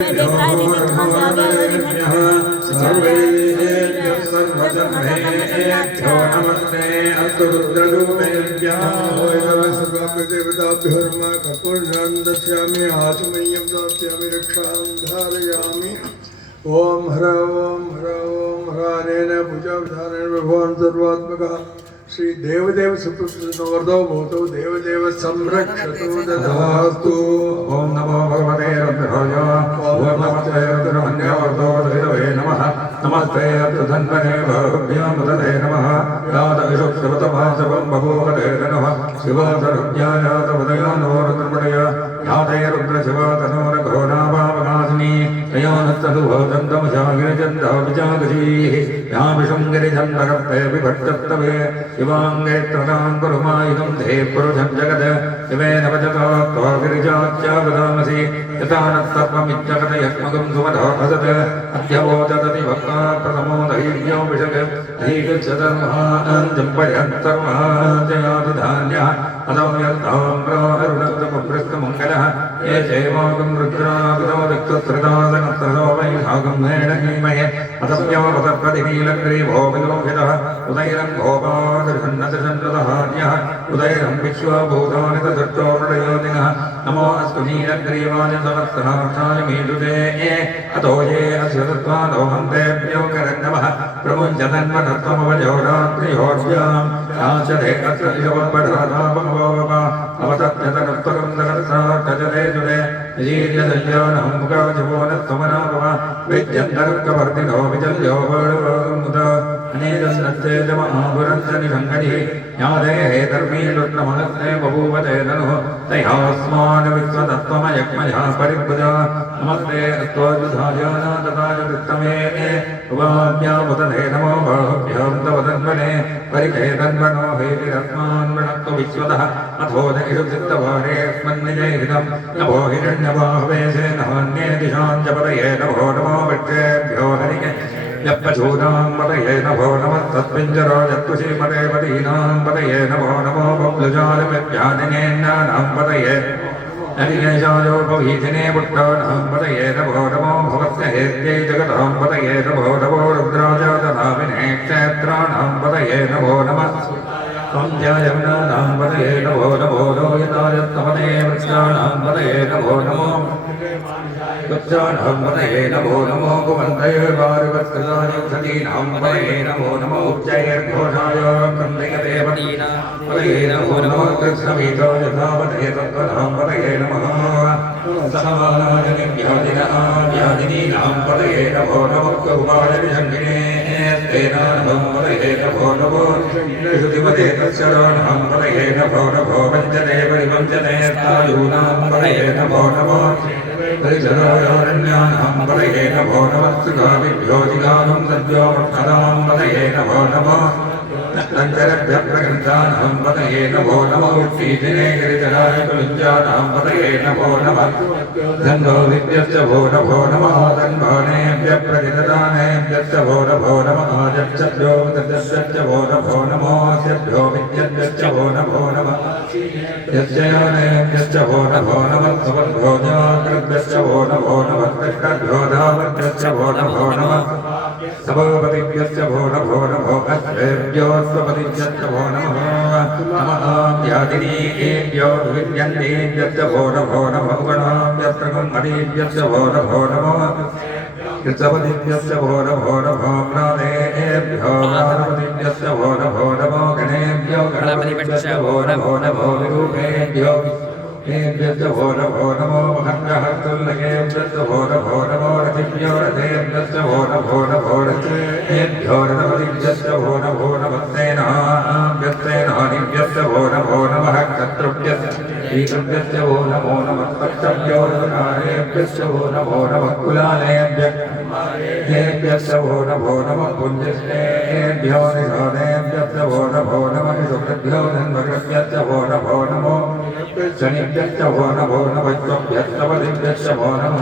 देख रहा है दीदी कहाँ से आ गया नमस्ते अस्तु रुद्ररूपेभ्यः सर्वदेवताभ्यो कपूर्णान्दस्यामि आचमनीयं दास्यामि रक्षां धारयामि ओम हर अनेन पूजा विधानेन भगवान् सर्वात्मकः श्री देवदेव सुप्रसन्नवर्धो भूतो देवदेव संरक्षतु ददातु। ओम नमो भगवते रुद्राय ओम नमस्ते रुद्रमन्यवर्धो ऋषभे नमः नमस्ते अत्युधन्वने भव्यां तदे नमः यादविषुक्षवतमासवं बभूवते नमः शिवासरुज्ञायातवदयानो रुद्रमणय याते रुद्रशिवातनोरघो नाभावनाशिनी तयोनस्तदुभोजन्तमशागिरिचन्द्रविजागजीः यामिषङ्गिरिचन्द्रकर्ते विभट्टत्तवे शिवाङ्गे त्रदां कुरुमायुधं धे पुरुषं जगद शिवेन वचतो त्वा गिरिजाच्चावदामसि यथा नत्तत्वमित्यकथयस्मगं सुमधो भसत् अध्यवोचदति भक्ता प्रथमो धैर्यो विषक् धीकृच्छतर्महाञ्जम्पयन्तर्महाञ्जयातधान्यः अदम्यर्थां प्राहरुणत्तमभ्रस्तमङ्गलः ये चैवागं रुद्रापितो विक्तुत्रिदासनत्रसो वै भागं हेणहीमहे अदम्योपतप्रतिनीलग्रीवो विलोहितः उदैरं गोपादृषन्नदृषन्नदहार्यः उदैरं विश्वभूतानि तदृष्टो प्रलयोनिनः नमो अस्तु नीलग्रीवाय सहस्राक्षाय मीडुते अतो ये अस्य तत्त्वादोहं तेभ्यो करन्नवः प्रमुञ्चतन्मनत्वमवजोरात्रियोर्व्याम् आचरे अत्र इषवपढाधापमवोवप अवतत्यतनत्वकं सहस्राक्षजले जुले जीर्यदल्यानं मुखाजवोनत्वमनाभव विद्यन्तर्कवर्तिनो विजल्यो वरुमुद अनेकस्नच्चेजमहापुरञ्जनिषङ्गनिः यादेः धर्मीलुट्नमहस्ते बभूवते धनुः तयास्मान् विश्वतत्त्वमयक्मयः परिभुजा नमस्ते अस्त्वाजुधायानातताय वृत्तमे उवाद्यामुदधे नमो बाहुभ्यां तव तन्वने परिखे तन्वनो हेतिरस्मान् वृणक्तु विश्वतः अथो दहिषु चित्तवारेऽस्मन्निजैहितं नभो हिरण्यबाहवे नान्ये दिशां च पतये नभो नमो वृक्षेभ्यो हरिके यप्पशूनां पतये नभो नमः तत्पिञ्जरो यत्तुषीमते पतीनां पतये नभो नमो बब्लुजालमित्यादिनेन्नानां पतये हरिकेशायोपवीतिने पुट्टानां पतये नभो नमो भवस्य हेत्यै जगतां पतये नभो नमो रुद्राजातनामिने क्षेत्राणां पतये नभो नमः संध्यायम्नानां पतये नभो नमो लोहितायत्तपदे वृक्षाणां पतये नभो नमो वृक्षाणां पतये नमो नमो कुवन्तये वारुवत्सदायुषधीनां पतये नमो नमो उच्चैर्घोषाय क्रन्दयते पदीनां पतये नमो नमो कृष्णवीतो यथा पतये तत्त्वनां पतये नमः सहमानाजनिव्याधिनीनां पतये नमो नमो कौमारविषङ्गिने तेनां पतये नमो नमो श्रुतिमते तत्सराणां पतये नमो नमो वञ्चने परिवञ्चने तायूनां पतये नमो नमो हरिजनारण्यानां पतये नमो नमः सुखाभिभ्योजिगानं सद्यो मुक्तदां पतये नमो नमः नन्तरभ्यप्रगन्धानां पतये नमो नमो उत्पीठिने गिरिजनाय कुञ्जानां पतये नमो नमः धन्वोभिभ्यश्च भो नमो नमः धन्वानेभ्यप्रगितदानेभ्यश्च भो नमो नमः आजभ्यो तद्भ्यश्च भो नमो नमो अस्यभ्यो विद्यभ्यश्च भो नमो नमः यस्यानेभ्यश्च भो नमो नमः सवद्भोजाकृभ्यश्च भो नमो नमः कृष्णभ्यो धावभ्यश्च भो नमो नमः सभापतिभ्यश्च भो नमो नमो अश्वेभ्योऽस्वपतिभ्यश्च भो नमो नमः यादिनीभ्यो विद्यन्तेभ्यश्च भो नमो नमः गणाभ्यस्त्रगुणमणिभ्यश्च भो नमो नमः कृष्णपतिभ्यश्च भो नमो नमः प्राणेभ्यो गणपतिभ्यश्च भो नमो नमो गणेभ्यो गणपतिभ्यश्च भो नमो नमो विरूपेभ्यो भ्यश्च भो नमो नमो महर्गहर्तुल्लकेभ्यश्च भो नमो नमो रथिभ्यो रथेभ्यश्च भो नमो नमो रथेभ्यो रथपतिभ्यश्च भो नमो नमः सेनाभ्यश्च भो नमो नमः कर्तृभ्यश्च भो नमो नमः पक्षभ्यो रथकारेभ्यश्च भो नमो नमः कुलालेभ्यश्च भो नमो नमः पुञ्जश्रेभ्यो निषादेभ्यश्च भो नमो नमः सुकृभ्यो धन्वकृभ्यश्च भो नमो नमो शनिभ्यश्च भो नमो नमः त्वभ्यश्च भो नमः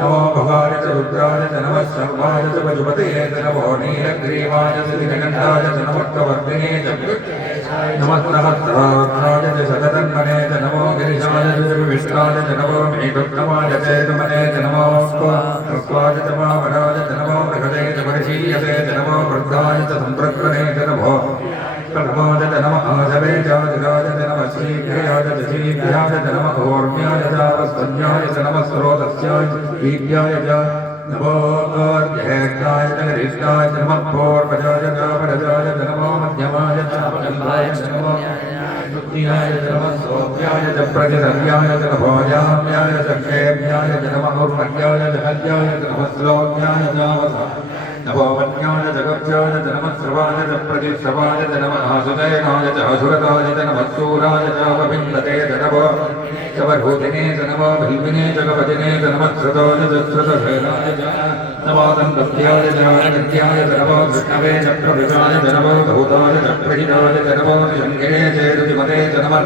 नमो भवाय च रुद्राय च नमः सर्वाय च पशुपतये च नमो नीलग्रीवाय च श्रीगण्डाय च नमः कवर्धिने च नमस्तहस्राक्षाय च शततन्मने च नमो गिरिशाय च विष्टाय च नमो मेघुत्तमाय चेतुमने च नमो स्वाय च वामनाय च नमो बृहदे च परिशीयते च नमो वृद्धाय च सम्प्रक्रमे च नमो नमो च नमः आशवे च राज च नमः शीघ्राय च शीघ्राय च नमः ऊर्म्याय च वस्तन्याय च नमः स्रोतस्याय च वीर्याय च नमो ज्येष्ठाय च गरिष्ठाय च नमः पूर्वजाय च परजाय च नमो मध्यमाय च अपचन्द्राय च नमो द्वितीयाय च नमः सोऽप्याय च प्रतिसर्याय च नमो याम्याय च क्षेम्याय च नमः उर्मण्याय च हल्याय च नमः श्लोक्याय च नमो वन्याय च गव्याय च नमः श्रवाय च प्रतिश्रवाय च नमः आसुतेनाय च असुरताय च नमः शूराय च वभिन्दते च नमो शवभूतिने च नमो भीमिने च गपतिने च नमः श्रुताय च श्रुतसेनाय च नमो तन्वत्याय च नद्याय च नमो विष्णवे च प्रभृताय च नमो भूताय च प्रहिताय च नमो शङ्किने च ऋतिमते च नमः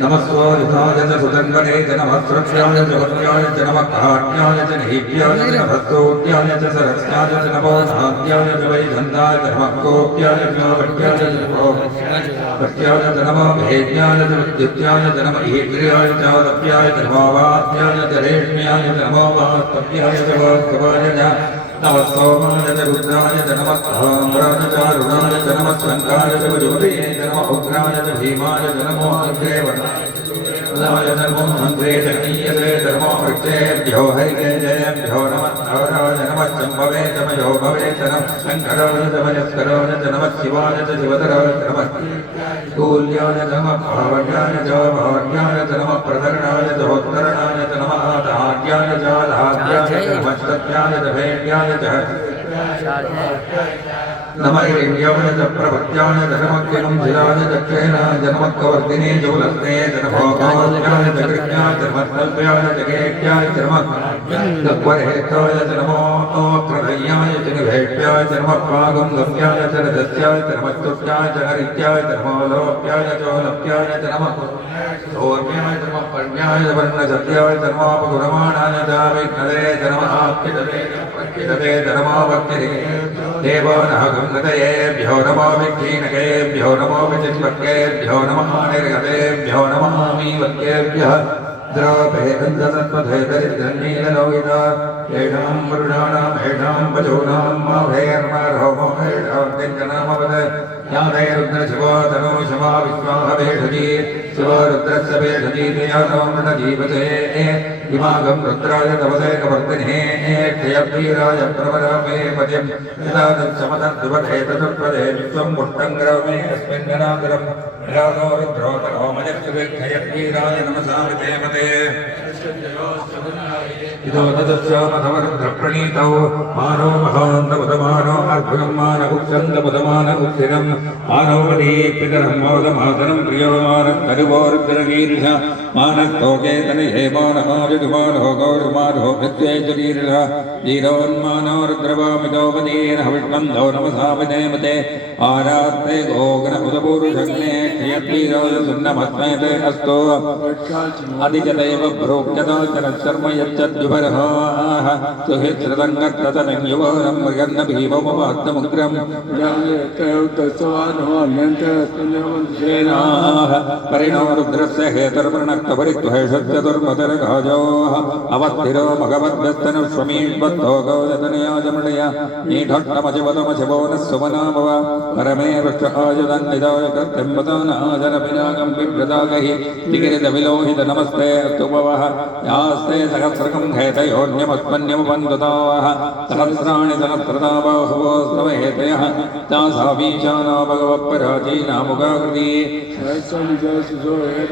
नमः स्वायुधाय च सुतन्वने च नमः श्रुत्याय च वत्याय च नमः काट्याय च नीप्याय च नमः स्तोत्याय च सरस्याय च नमो नाद्याय च वैधन्ताय च नमः कोप्याय च वट्याय च नमो वट्याय च नमो भेद्याय च विद्युत्याय च नमः ईग्र्याय च तप्याय च नमो वात्याय च रेष्म्याय च नमो वास्तव्याय च वास्तवाय च नमः सोमाय च रुद्राय च नमः ताम्राय च अरुणाय च नमः शङ्काय च वजुपतये च नमः उग्राय च भीमाय च नमो अग्रेवनाय च नमो मन्त्रे च नीयते च नमो वृक्षेभ्यो हरिकेशेभ्यो नमः ताराय नमः शम्भवे च मयो भवे च नमः शङ्कराय च वयस्कराय च नमः शिवाय च शिवतराय च नमः तूल्याय च नमः भार्याय च भार्याय च नमः प्रधरणाय च होत्तरणाय च नमः दार्याय च दार्याय च नमः सत्याय च भेड्याय च नमः हिरण्याय च प्रपत्याय च नमः किलुंधिराय च क्षेनाय च नमः कवर्दिने च उलस्ने च नमः काल्याय च कृत्याय च नमः कल्प्याय च गेट्याय च नमः तत्परहेताय च नमो प्रधय्याय च निभेट्याय च नमः प्रागुंगम्याय च रजस्याय च नमः स्तुत्याय च हरित्याय च नमो लोप्याय च लोप्याय च नमः सौम्याय च नमः पर्ण्याय च वर्णसत्याय च नमः गुणमाणाय च विघ्नदे च नमः आप्यदते च नमो भक्तिरे देवानः गङ्गतयेभ्यो नमो विक्षीणकेभ्यो नमो विचिन्वक्केभ्यो नमः निर्गतेभ्यो नमः मीवक्केभ्यः द्रापे गन्धसत्पथे दरिद्रन्नीललोहिता येषां वरुणानां येषां पशूनां माभेर्मार्होमो हेषां यादे रुद्रशिवो तनो शमा विश्वाभवेषजी शिवो रुद्रस्य भेषजी यादो मृतजीवसे इमागं रुद्राय तपसे कवर्तिने क्षयवीराय प्रवरामे पद्यं यदा तत्समतद्विपदे तदुत्पदे विश्वं मुष्टङ्गरमे अस्मिन्ननागरं रागो रुद्रोतरो मजक्षुरे क्षयवीराय नमसा विधेमते इदो तदस्यामथवरुद्रप्रणीतौ मानो महान्तमुदमानो अर्भुगं मानगुप्चन्दमुदमानगुप्तिरं मानोपदीपितरं मोदमातरं प्रियोमानं तरुवोर्भिरगीर्ष मानस्तोकेतनिहे मानहाजुमानो गौरमानो मृत्युजरीर्ष धीरोन्मानो रुद्रवामिदोपदीर् हविष्मन्दो नमसा विधेमते आरात्ते गोगन उदपूरुषग्ने क्षयद्वीराय सुन्नमस्मेते अस्तु अधिजदैव भ्रोक्यता शर्म यच्चद्युपरहाः सुहिश्रदङ्गत्ततनं युवनं मृगन्न भीममुपात्तमुग्रं परिणो रुद्रस्य हेतर्पणक्तपरित्वहेषत्यदुर्मतरघाजोः अवस्थिरो मघवद्भस्तनुष्वमीष्वत्तो गौजतनयाजमृडय नीढट्टमचिवतमशिवो नः सुमनामव परमे वृक्षायुधन्निदाय कर्तिम्बतानाजनपिनागं बिभ्रदागहि तिगिरितविलोहित नमस्ते अस्तुभवः यास्ते सहस्रकं हेतयोन्यमस्मन्यमुपन्दताः सहस्राणि सहस्रता बाहुवोऽस्तवहेतयः तासावीशाना भगवत्पराचीनामुगाकृती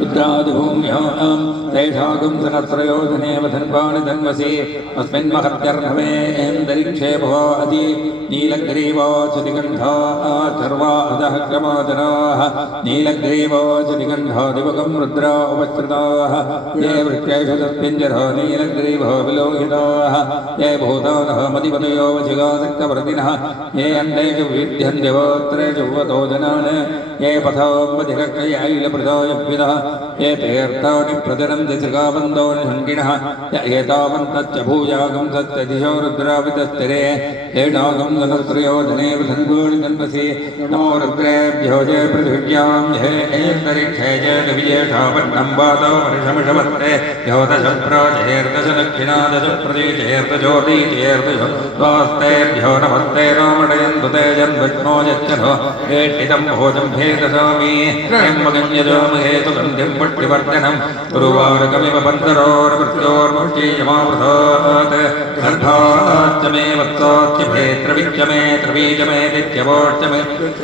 रुद्रादिभूम्यां तेषागं सहस्रयोजनेव धन्वानि धन्वसि अस्मिन्महत्यर्भवेन्दरिक्षे भवादि नीलग्रीवाचदिगन्धा सर्वा अधः क्रमादराः नीलग्रीवाचदिगन्धादिवगं रुद्रा उपश्रुताः ये वृक्षेषु शेषतप्यञ्जरो नीलग्रीवो विलोहिताः ये भूतानः मतिपतयो वशिगासक्तवर्तिनः ये अण्डेषु वीड्यन्त्यवोत्रेषु वतो जनान् ये पथोपतिरक्षयैलप्रदायव्यदः ये तीर्थानि प्रचरन्ति श्रिकाबन्धोनि शङ्किनः य एतावन्तच्च भूयागं सत्यदिशो रुद्रावितस्तिरे येषागं सहस्रयो जने विधन्वोनि जन्मसि नमो रुद्रेभ्यो जय पृथिव्यां जय अन्तरिक्षे जय विजेषापन्नं वातो वर्षमिषवत्ते योदशप्रजयेर्दशलक्षिणादशप्रतिजयेर्दशोदीजयेर्दशोस्तेभ्यो नमस्ते रामणयन्तु ते जन्मज्ञो यच्छनो एष्टितं भोजं भेदसामि त्र्यम्बकञ्जजामहे सुगन्धिं पुष्टिवर्धनं गुरुवारकमिव बन्धरोर्मृत्योर्मुष्टियमावृतात् गर्भाच्च मे वत्साच्च मे त्रविच्च मे त्रवीच मे दित्यवोच्च मे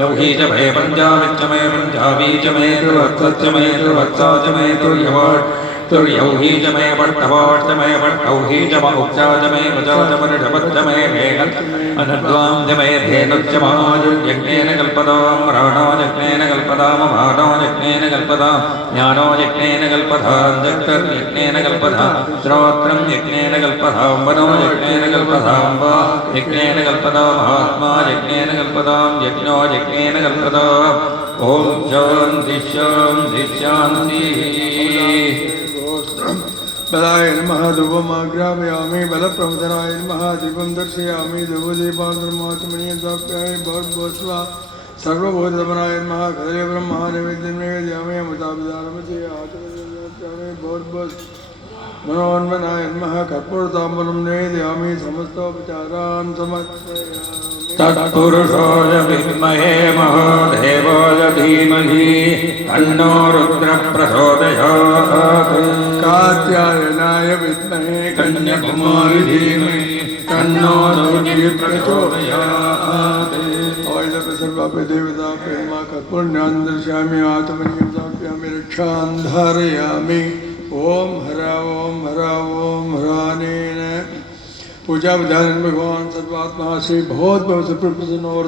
लौही च मे पञ्चाविच्च मे पञ्चावी च मे त्रिवत्सच्च मे त्रिवत्सा च मे तुर्यवोट् तुर्यौही च मे पट्टवोट् च मे पट्टौही च मौक्चा च मे वचा च वर्षवच्च मे भेगत् अनद्वां च मे धेनुश्च महायुर्यज्ञेन कल्पतां राणायज्ञेन कल्पतां मानोयज्ञेन कल्पतां ज्ञानोयज्ञेन कल्पतां जगतर्यज्ञेन कल्पतां श्रोत्रं यज्ञेन कल्पतां मनोयज्ञेन कल्पतां वा यज्ञेन कल्पतां महात्मा यज्ञेन कल्पतां यज्ञो यज्ञेन कल्पताम् ॐ शान्ति शान्ति शान्तिः बलाय नमः धूपमाग्रापयामि बलप्रमदनाय नमः दीपं दर्शयामि धूपदीपान्तर्माचमनीयं समर्पयामि भवद्भवस्वा सर्वभूतदमनाय नमः खदले ब्रह्मा नैवेद्यं निवेदयामि अमृताभिधानमति आचमनीयं भवद्भवस् मनोन्मनाय नमः कर्पूरताम्बूलं निवेदयामि समस्तोपचारान् समर्पयामि तत्पुरुषाय विद्महे महादेवाय धीमहि तन्नो रुद्रः प्रचोदयात् कात्यायनाय विद्महे कन्याकुमारी धीमहि तन्नो दुर्गे प्रचोदयात् सर्वापि देवता प्रेमा कर्पूर्णान् दर्शयामि आत्मनियं समर्पयामि रक्षां धारयामि ओम हरा अनेन पूजा विधान भगवान सर्वात्मा से बहुत बहुत प्रसन्न और